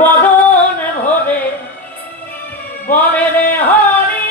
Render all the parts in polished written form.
বদন ভরে বলে রে হরি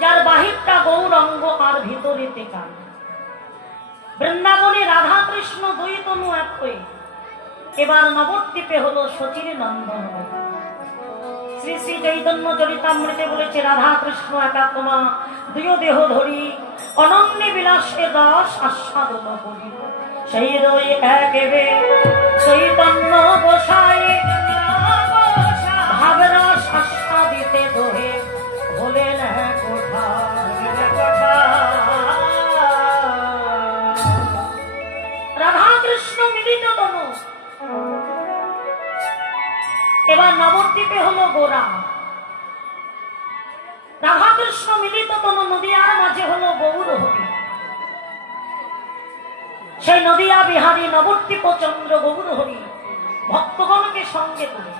যার বাহিরটা গৌরাঙ্গ আর ভিতরেতে কাল। বৃন্দাবনে রাধা কৃষ্ণ দুই তনু এক হয়ে এবার নবদ্বীপে হলো শচীর নন্দন। শ্রী শ্রী চৈতন্য চরিতামৃতে বলেছে রাধা কৃষ্ণ একাত্মা দুই দেহ ধরি অনন্য বিলাসে রস আস্বাদন করি। সেই রই একেবে চৈতন্য গোসাই ভাবরস আস্বাদিতে দোহে হলেন রাধা কৃষ্ণ মিলিত তনু। এবার নবদ্বীপে হলো গোরা। রাধা কৃষ্ণ মিলিত তনু নদিয়ার মাঝে হলো গৌর হরি। সেই নদিয়া বিহারী নবদ্বীপ চন্দ্র গৌর হরি ভক্তগণকে সঙ্গে করে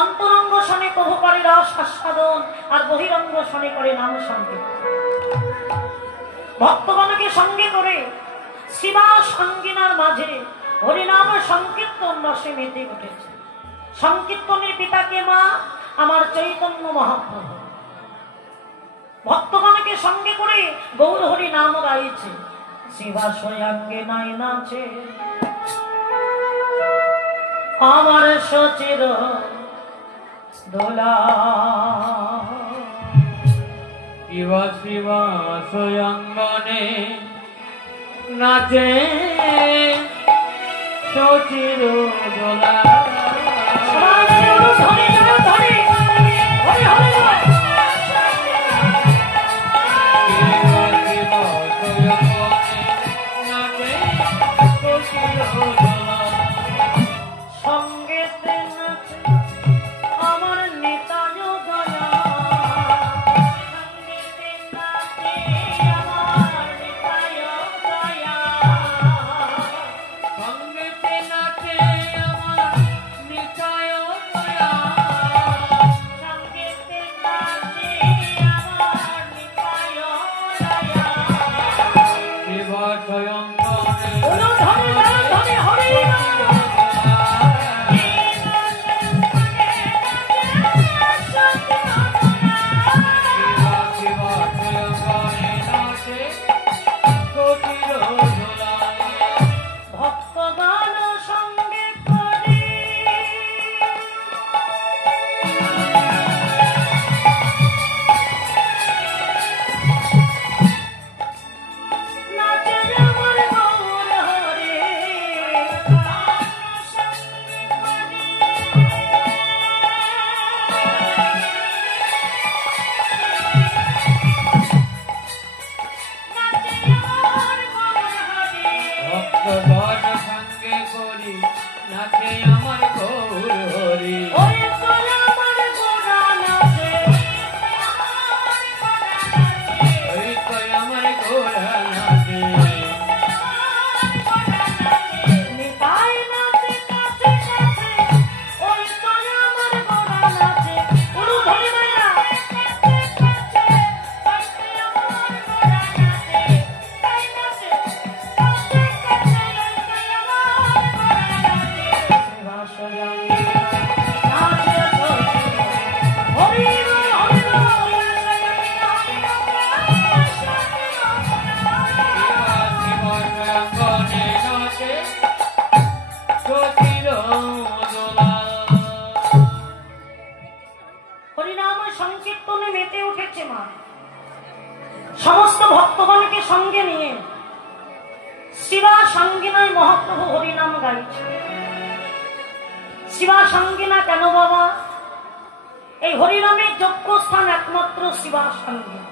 অন্তরঙ্গ শনে প্রভু করে রস আস্বাদন আর বহিরঙ্গ শনে করে নাম সংকীর্তন। ভক্তগণকে সঙ্গে করে শিবা সঙ্গিনার মাঝে হরিনাম সংকীর্তন রসে মেতে উঠেছে। সংকীর্তনের পিতাকে মা আমার চৈতন্য মহাপ্রভু। ভক্তগণকে সঙ্গে করে গৌর হরি নাম গাইছে। শিবা সয়াঙ্গে নাই নাচে আমার সচির দোলা। শিবা শিবা সয়াঙ্গনে নাচে সচির দোলা। ভক্তগণ সঙ্গে করি নাচে আমার গৌর হরি। ওরে তোরা আমার গোরা নাচে, ওই কই আমার গোরা নাচে, নিতাই নাচে কাছে কাছে, ওই তোরা আমার গোরা নাচে। উলু ধরে মাইরা অঙ্গনে নাচে সতীর দোলা। হরিনাম সংকীর্তনে মেতে উঠেছে মা। সমস্ত ভক্তগণকে সঙ্গে নিয়ে শিবা সঙ্গিনায় মহাপ্রভু হরিনাম গাইছে। শিবা সঙ্গিনা কেন বাবা? এই হরিনামের যোগ্য স্থান একমাত্র শিবা সঙ্গিনা।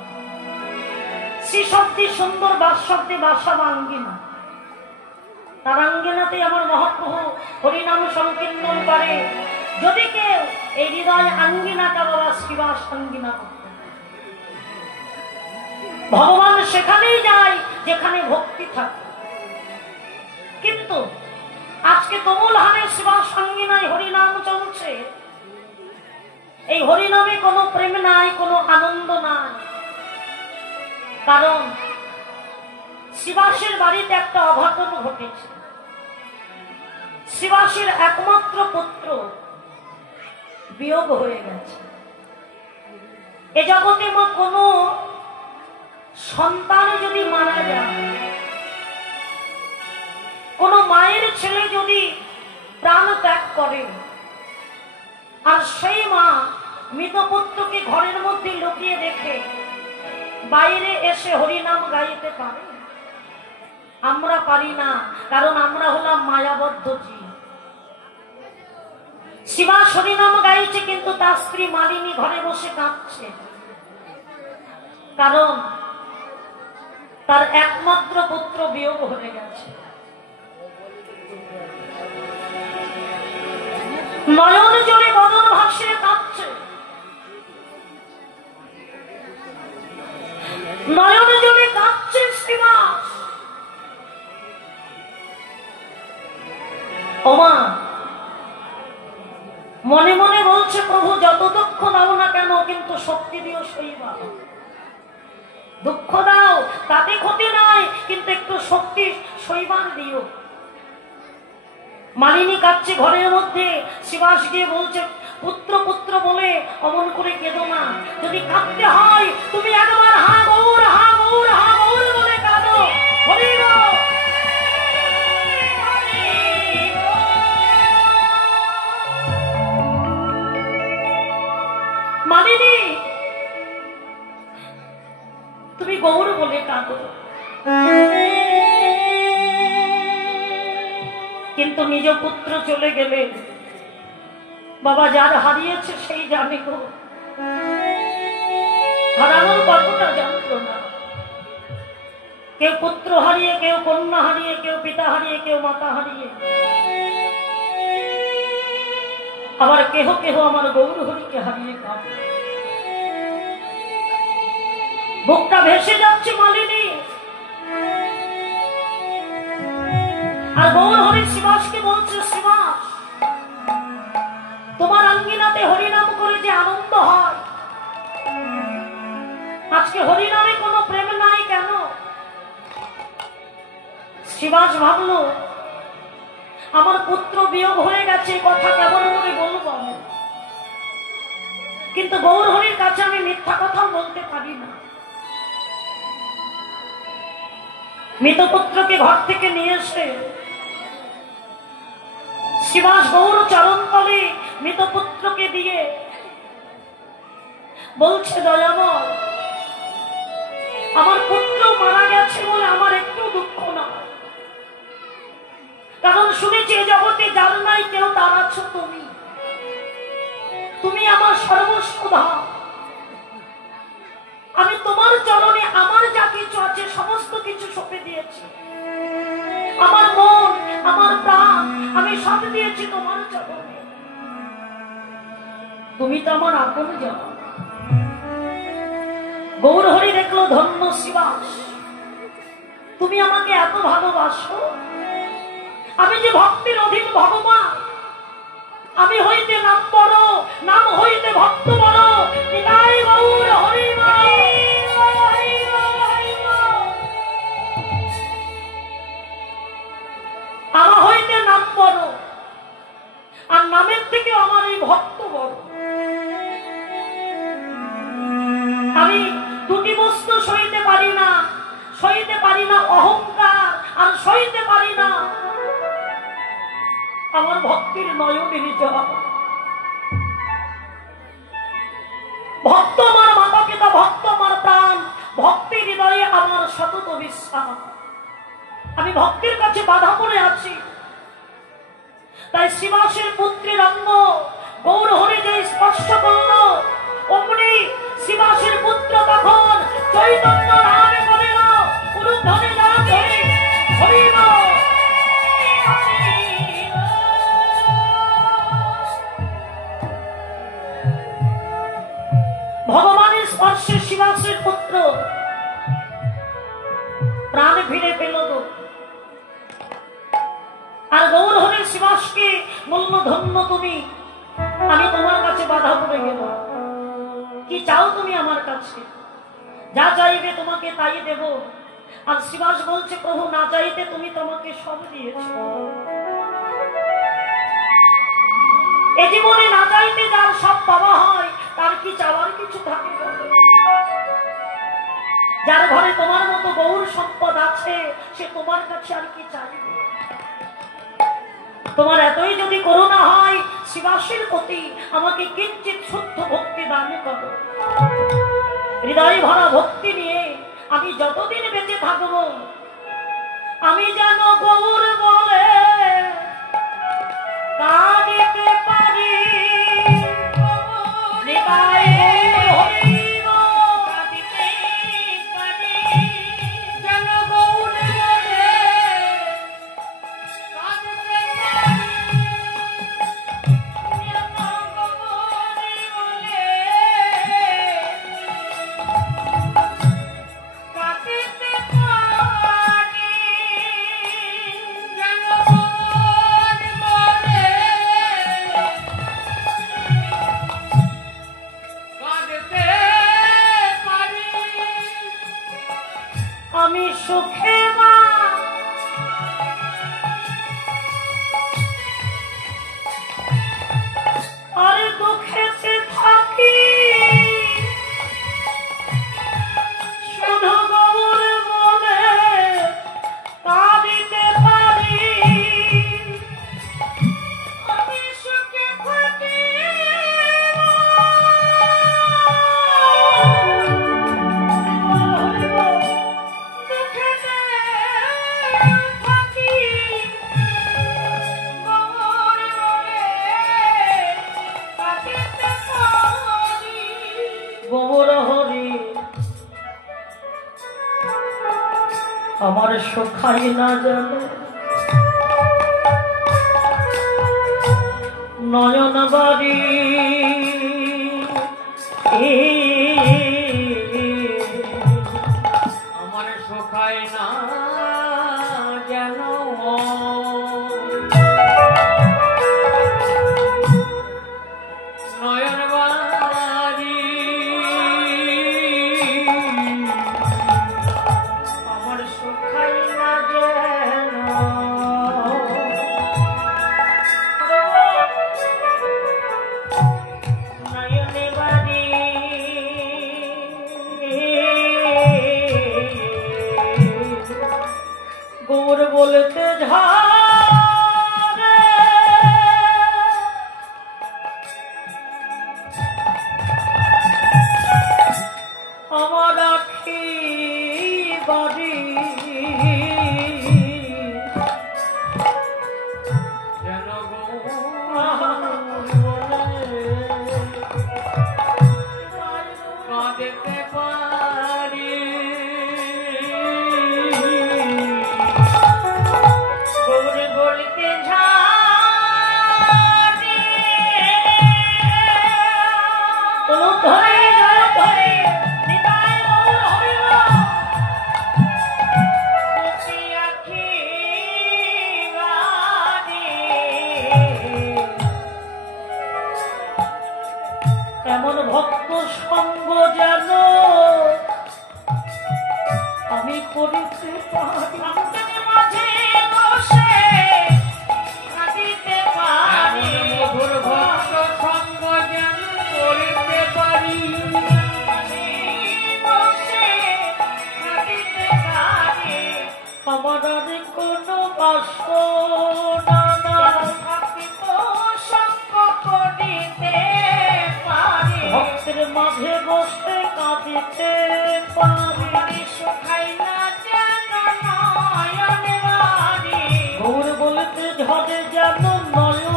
শ্রী শব্দে সুন্দর, বাস শব্দে বাসা বা আঙ্গিনা। তার আঙ্গিনাতে আমার মহাপ্রভু হরিনাম সংকীর্তন করে। যদি কেউ এই হৃদয় আঙ্গিনাটা বাবা শিবা সঙ্গিনা করতে, ভগবান সেখানেই যায় যেখানে ভক্তি থাকে। কিন্তু আজকে তমুল হারে শিবা সঙ্গিনায় হরিনাম চলছে। এই হরিনামে কোনো প্রেম নাই, কোনো আনন্দ নাই। কারণ শিবাসের বাড়িতে একটা অঘটন ঘটেছে। শিবাসের একমাত্র পুত্র বিয়োগ হয়ে গেছে। এ জগতে কোনো সন্তান যদি মারা যায়, কোন মায়ের ছেলে যদি প্রাণ ত্যাগ করে, আর সেই মা মৃত পুত্রকে ঘরের মধ্যে লুকিয়ে রেখে বাইরে এসে হরিনাম গাইতে পারে? আমরা পারি না, কারণ আমরা হলাম মায়াবদ্ধ জীব। শিবা হরিনাম গাইছে, কিন্তু তার স্ত্রী মালিনী ঘরে বসে কাঁদছে। কারণ তার একমাত্র পুত্র বিয়োগ হয়ে গেছে। নয়ন জলে বদন ভাসিয়ে কাঁদছে, নয়ন জলে কাঁদছে শ্রীবাস। ওমা মনে মনে বলছে, প্রভু যত দুঃখ দাও না কেন, কিন্তু শক্তি দিও সইবা। দুঃখ দাও তাতে ক্ষতি নাই, কিন্তু একটু শক্তি সইবার দিও। মালিনী কাঁদছে ঘরের মধ্যে। শিবাস গিয়ে বলছে, পুত্র পুত্র বলে অমন করে কেঁদো না। যদি কাঁদতে হয় তুমি একবার হা গৌর হা গৌর হা গৌর বলে কাঁদো। হরি বল। মালিনী তুমি গৌর বলে কাঁদো, কিন্তু নিজ পুত্র চলে গেলে বাবা যার হারিয়েছে সেই জানে গো, হারানোর কতটা জানতো না। কেউ পুত্র হারিয়ে, কেউ কন্যা হারিয়ে, কেউ পিতা হারিয়ে, কেউ মাতা হারিয়ে, আবার কেহ কেহ আমার গৌর হরিকে হারিয়ে কাঁদে। বুকটা ভেসে যাচ্ছে মালিনী। আর গৌর হরি শিবাসকে বলছে, শিবাস তোমার আঙ্গিনাতে হরিনাম করে যে আনন্দ হয়, আজকে হরিনামে কোনো প্রেম নাই কেন? শিবাস ভাবলো, আমার পুত্র বিয়োগ হয়ে গেছে, কথা কেমন করে বলবো। কিন্তু গৌর হরির কাছে আমি মিথ্যা কথাও বলতে পারি না। মৃত পুত্রকে ঘর থেকে নিয়ে এসে শিবাস গৌর চরণ তলে মৃত পুত্রকে দিয়ে বলছে, দয়াময় আমার পুত্র মারা গেছে বলে আমার একটু দুঃখ না, কারণ শুনেছি এ জগতে যার নাই কেউ তার আছো তুমি। তুমি আমার সর্বস্ব ধাম। আমি তোমার চরণে আমার যা কিছু আছে সমস্ত কিছু সঁপে দিয়েছি। আমার মন, দিয়েছি তোমার চরণে। তুমি তো আমার আপন জন। গৌরহরি দেখলো ধন্য শিবাস, তুমি আমাকে এত ভালোবাসো। আমি যে ভক্তের অধীন ভগবান, আমি হইতে নাম বড়, নাম হইতে ভক্ত বড়। নিতাই গৌর হরি আমার হইতে নাম বড়, আর নামের থেকে আমার এই ভক্ত বড়। আমি দুটি বস্তু সইতে পারি না, সইতে পারি না অহংকার, আর সইতে পারি না আমার ভক্তির নয়নের জল। ভক্ত আমার মাতা পিতা, ভক্ত আমার প্রাণ, ভক্তি হৃদয়ে আমার সতত বিশ্বাস। আমি ভক্তির কাছে বাধা পড়ে আছি। তাই শিবাসের পুত্রের অঙ্গ গৌরহরি যে স্পর্শ করল, অমনি শিবাসের পুত্র তখন চৈতন্য নামে বলিল, উলুধ্বনি দ্বারা ধরে হরিব। ভগবানের স্পর্শে শিবাসের পুত্র প্রাণ ফিরে পেল। আর গৌরহরি শিবাসকে বলল, ধন্য তুমি, আমি তোমার কাছে বাধা পড়ে গেল। কি চাও তুমি আমার কাছে? যা চাইবে তোমাকে তাই দেব। আর শিবাস বলছে, প্রভু না চাইতে তুমি তোমাকে সব দিয়েছ। এ জীবনে না চাইতে যার সব পাওয়া হয়, তার কি চাওয়ার কিছু থাকে? যার ঘরে তোমার মতো গৌর সম্পদ আছে, সে তোমার কাছে আর কি চাইবে? তোমার এতই যদি করুণা হয় শিবাসের প্রতি, আমাকে কিঞ্চিত শুদ্ধ ভক্তি দান করো। হৃদয় ভরা ভক্তি নিয়ে আমি যতদিন বেঁচে থাকব, আমি যেন গৌর বলে কাঁদিতে পারি। নিতাই হরিব কাঁদিতে পারি, যেন গৌর বলে কাঁদিতে পারি। যেন গৌর বলে কাঁদিতে পারি, যেন গৌর বলে কাঁদিতে পারি। আমি সুখে মা আর দুঃখেতে থাকি, শুধু গৌর বলে কাঁদিতে পারি। আমি সুখে থাকি দুঃখেতে থাকি, গৌর বলে কাঁদিতে পারি। গৌর হরি আমার সুখাই না জানে, নয়ন বাড়ি আমার সুখায় না যেন নয়ন বাড়ি। আমার সুখাই না যেন নয়নে বাড়ি। গৌর বলতে ঝারে আমার আখি বাড়ি, যেন গৌর কাঁদিতে পারি। গৌর বলতে ভক্তের মাঝে বসে কাঁদিতে পারি, মধুর ভক্ত সঙ্গ যেন করিতে পারি, বসে কাঁদিতে পারি। আমার আর কোনো বাসনা নাই, থাকিত সঙ্গ করিতে পারি। ভক্তের মাঝে বসে কাঁদিতে পারি, শুকাই না যেন নয়ন বাড়ি। গৌর বলতে ঝরে যেন নয়ন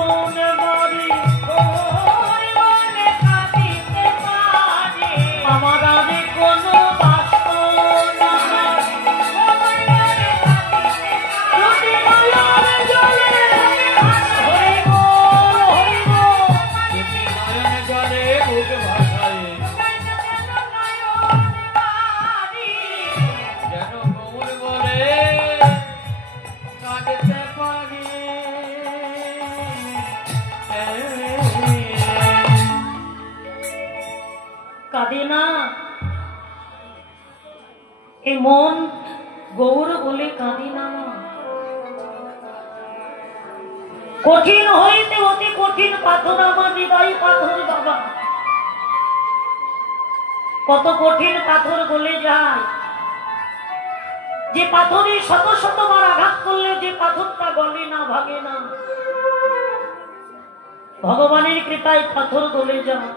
বাড়ি, গৌর বলে কাঁদিতে পারি। আমার আর কোনো বাসনা নাই, যদি নয়ন জলে হরি বল, হরি বল। যদি নয়ন জলে বুক ভাসায়, যেন গৌর বলে কাঁদতে পারি। কাঁদে না এ মন, গৌর বলে কাঁদে না। কঠিন হইতে অতি কঠিন পাথর আমার হৃদয় পাথর বাবা, কত কঠিন পাথর গলে যায়। যে পাথরে শত শতবার আঘাত করলে যে পাথরটা গলে না, ভাগে না, ভগবানের কৃপায় পাথর গলে যায়।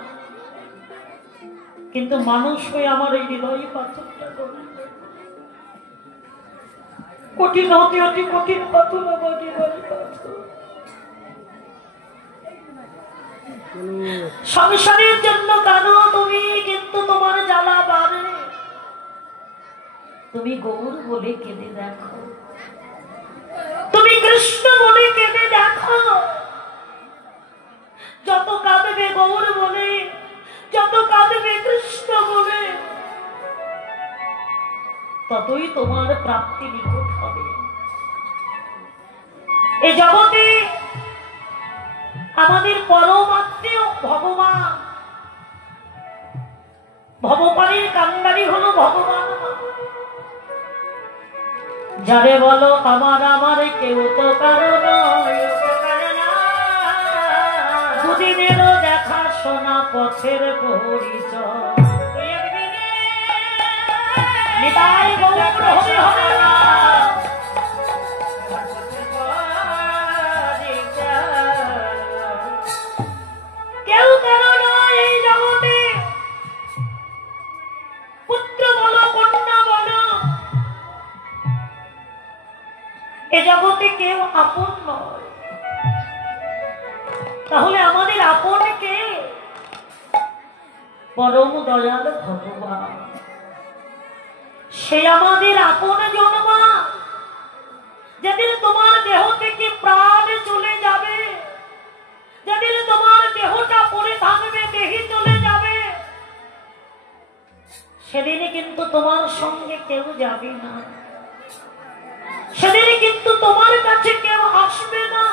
কিন্তু মানুষ হয়ে আমার এই হৃদয় পাথরটা গলে যায়। কঠিন হতে অতি কঠিন পাথর আমার হৃদয় পাথর। সংসারের জন্য কাঁদো তুমি, কিন্তু তোমার জ্বালা বাড়ে। তুমি গৌর বলে কেঁদে দেখো, তুমি কৃষ্ণ বলে কেঁদে দেখো। যত কাঁদবে গৌর বলে, যত কাঁদবে কৃষ্ণ বলে, ততই তোমার প্রাপ্তি নিকট হবে। এ জগতে আমাদের পরমাত্মীয় ভগবান, ভগবানের কান্ডারি হলো ভগবান। যারে বলো আমার আমার কেউ তো কারণ, দুদিনেরও দেখা শোনা পথের পরিচয়। নিতাই গৌর হরি হরি রাম। কেউ কারো নয় এই জগতে, পুত্র বলো কন্যা বলো, এ জগতে কেউ আপন নয়। তাহলে আমাদের আপন কে? পরম দয়াল ভগবান, সে আমাদের আপন জন্মা। যেদিন তোমার দেহ থেকে প্রাণ চলে যাবে, যেদিন তোমার দেহটা পড়ে থাকবে, দেহি চলে যাবে, সেদিনে কিন্তু তোমার সঙ্গে কেউ যাবে না, সেদিনে কিন্তু তোমার কাছে কেউ আসবে না,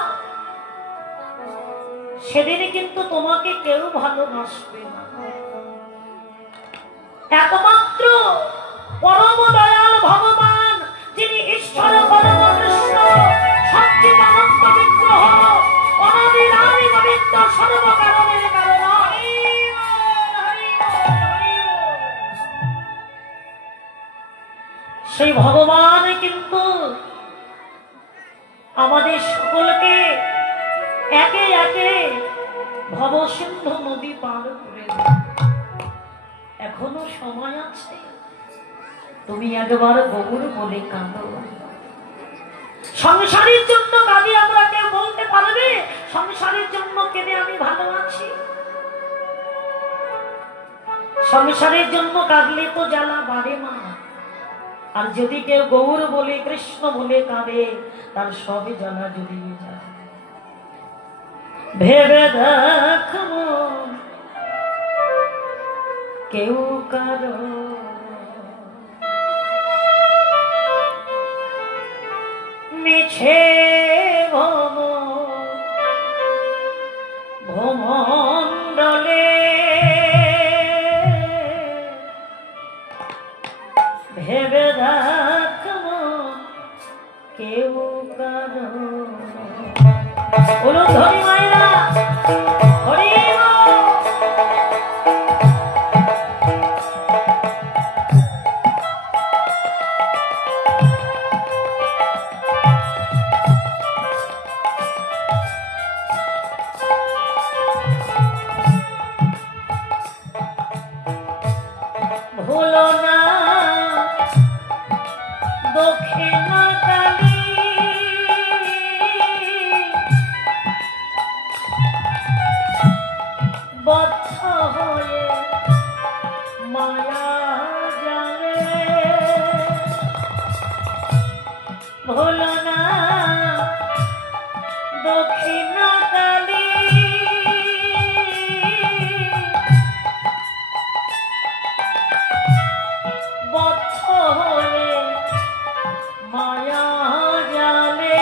সেদিনে কিন্তু তোমাকে কেউ ভালোবাসবে না। একমাত্র পরম দয়াল ভগবান, যিনি ঈশ্বর পরম কৃষ্ণ, সচ্চিদানন্দ বিগ্রহ, অনাদির আদি গোবিন্দ, সর্বকারণের কারণ। সেই ভগবান কিন্তু আমাদের সকলকে একে একে ভবসিন্ধু নদী পার করে দেয়। এখনো সময় আছে, তুমি একবার গৌর বলে কাঁদো। সংসারের জন্য কাঁদি আমরা, কেউ বলতে পারবে সংসারের জন্য কেঁদে আমি ভালো আছি? সংসারের জন্য কাঁদলে তো জ্বালা বাড়ে না। আর যদি কেউ গৌর বলে কৃষ্ণ বলে কাঁদে, তার সবে জ্বালা জড়িয়ে যায়। ভেবে দেখ কেউ কারো মিছে ভমণ্ডলে ভেবে দেখ কেউ কারো বলুন ধনী মায়েরা হরি ভুলো না দক্ষিণ কালী বদ্ধ হয়ে মায়া জালে ভুলো না দক্ষিণ কালী বদ্ধ হয়ে মায়া জালে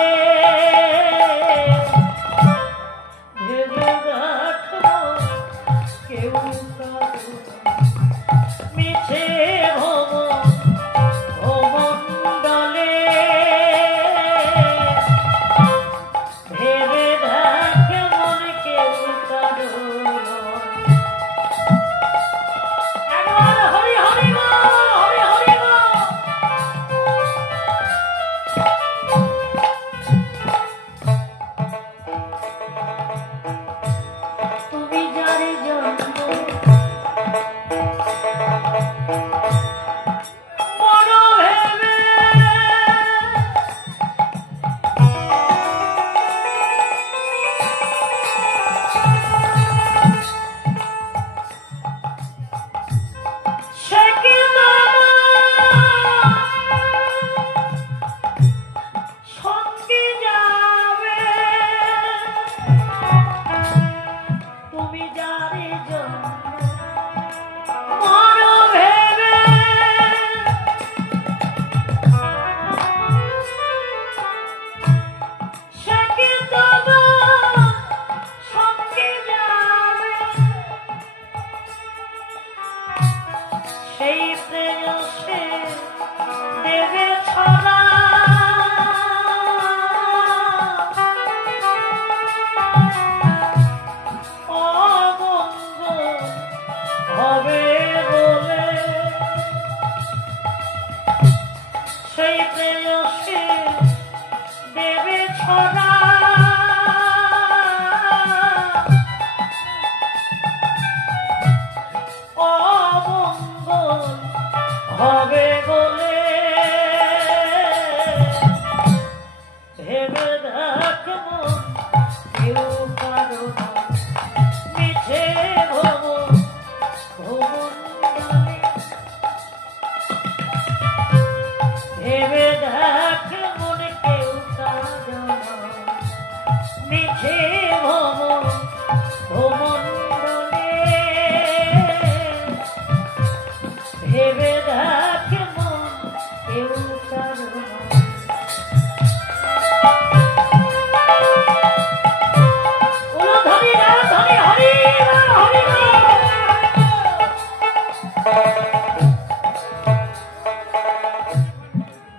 ভেবে রাখবো কেউ কারো মিছে ভবমণ্ডলে ভেবে দেখ মন কেউ কারো একবার হরি হরি হরি হরি তুমি যারে জন্ম বড় ভেবে সে কি সঙ্গে যাবে তুমি যারে জন্ম বড় ভেবে সে কি সঙ্গে যাবে সেই প্রেয়সে দেবে ছড়া অমঙ্গল হবে বলে সেই প্রেয়সে দেবে ছড়া অমঙ্গল হবে বলে ভেবে দেখ মন কেউ কারো না মিছে ভবমণ্ডলে ভেবে দেখ মন কেউ কারো না মিছে ভবমণ্ডলে ভেবে দেখ মন কেউ কারো না বলো ধনী না ধনী হরি হরি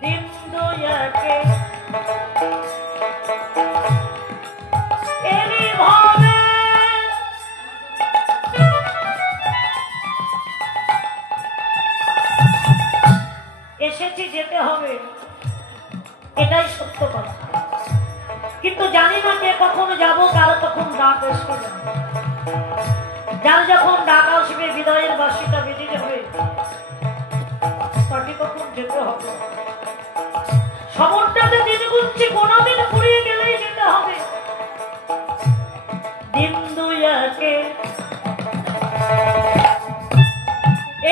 দিন দুয়াকে এলি ভাবে এসেছি যেতে হবে এটাই সত্য কথা কিন্তু জানি না কে কখন যাবো কারো তখন ডাক এসে যাবে যার যখন ডাক আসবে বিদায়ের বাসিটা বেজে যাবে তাকে তখন যেতে হবে সমরটাতে দিন গুনছি কোনদিন ফুরিয়ে গেলেই যেতে হবে দিন দুয়াকে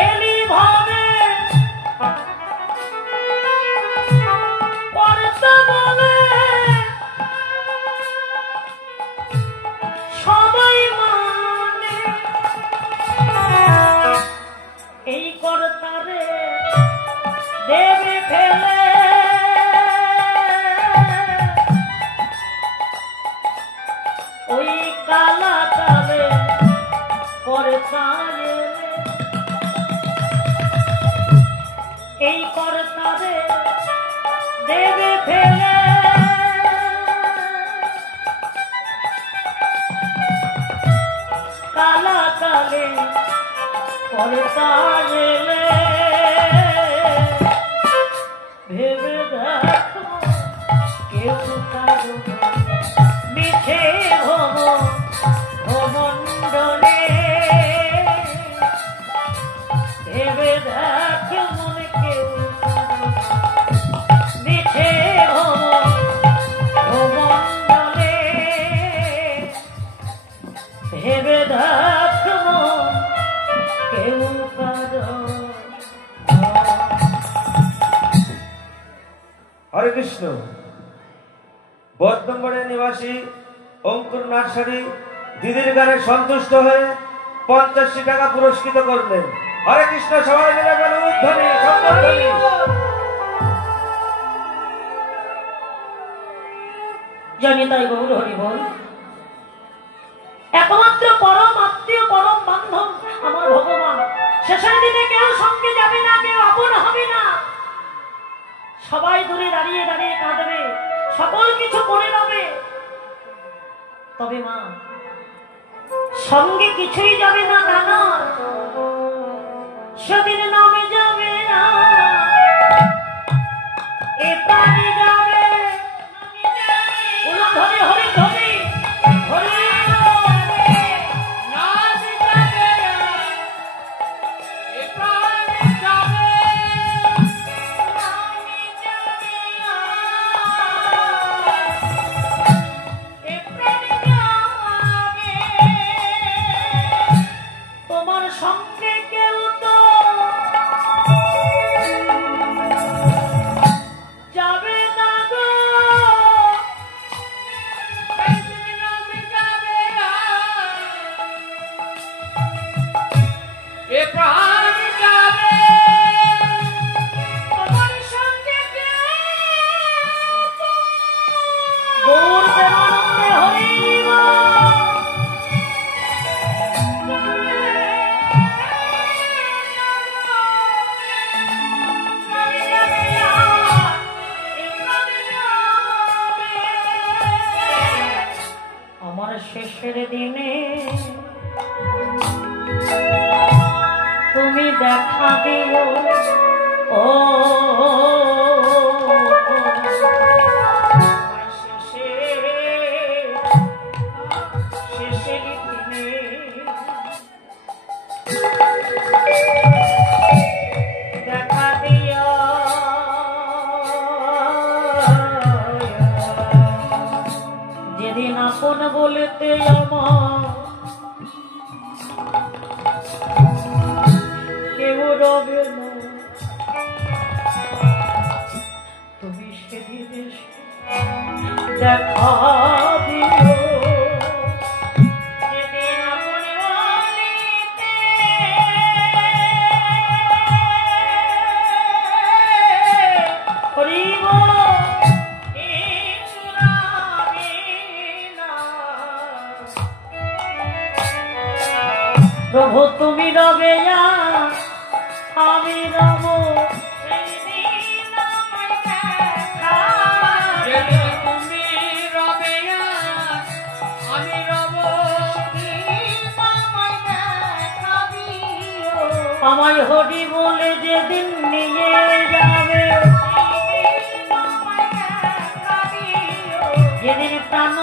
এলি ভাবে পড়তে বলে সবাই মানে এই কর্তারে দেবে ফেলে ওই কালা কালে কর্তারে এই কর্তারে দেবে ফেলে যাবে পরতা এলে ভেবে দেখো কেউ কারো মিছে ভবমণ্ডলে ভেবে দেখ মনে কেউ মিছে ভবমণ্ডলে ভেবে দেখ মন কেউ কারো। হরে কৃষ্ণ। বর্ধমানের নিবাসী অঙ্কুর নার্সারি দিদির গানে সন্তুষ্ট হয়ে 85 টাকা পুরস্কৃত করলেন। হরে কৃষ্ণ। সবাই মিলে বলুন ধ্বনি সম্মানধ্বনি। জানি তাই গৌর হরি বল। একমাত্র পরম আত্মীয় পরম বান্ধব আমার ভগবান। শেষের দিনে কেউ সঙ্গে যাবে না, কেউ আপন হবে না, সবাই দূরে দাঁড়িয়ে দাঁড়িয়ে কাঁদবে, সকল কিছু করে নেবে। তবে মা সঙ্গে কিছুই যাবে না তা না, সেদিন নামে যাবে না এ প্রাণী যাবে। ধরে হরি ধরে হরি সঙ্গে কেউ তো যাবে না গো, এ প্রাণ যাবে তোমার সঙ্গে কেউ তো গৌর প্রেমানন্দে হরি শেষের দিনে তুমি দেখা দিও ও শেষের দিনে দেখা দিও যেদিন আপন বলতে আমার কেউ রবে না, তুমি সেদিন দেখা দিও। যেদিন আপন বলিতে হরিব প্রভু তুমি রবে আমি রব, তুমি রবে আমি রব, আমায় হরি বলে যেদিন নিয়ে যাবে, যেদিন প্রাণ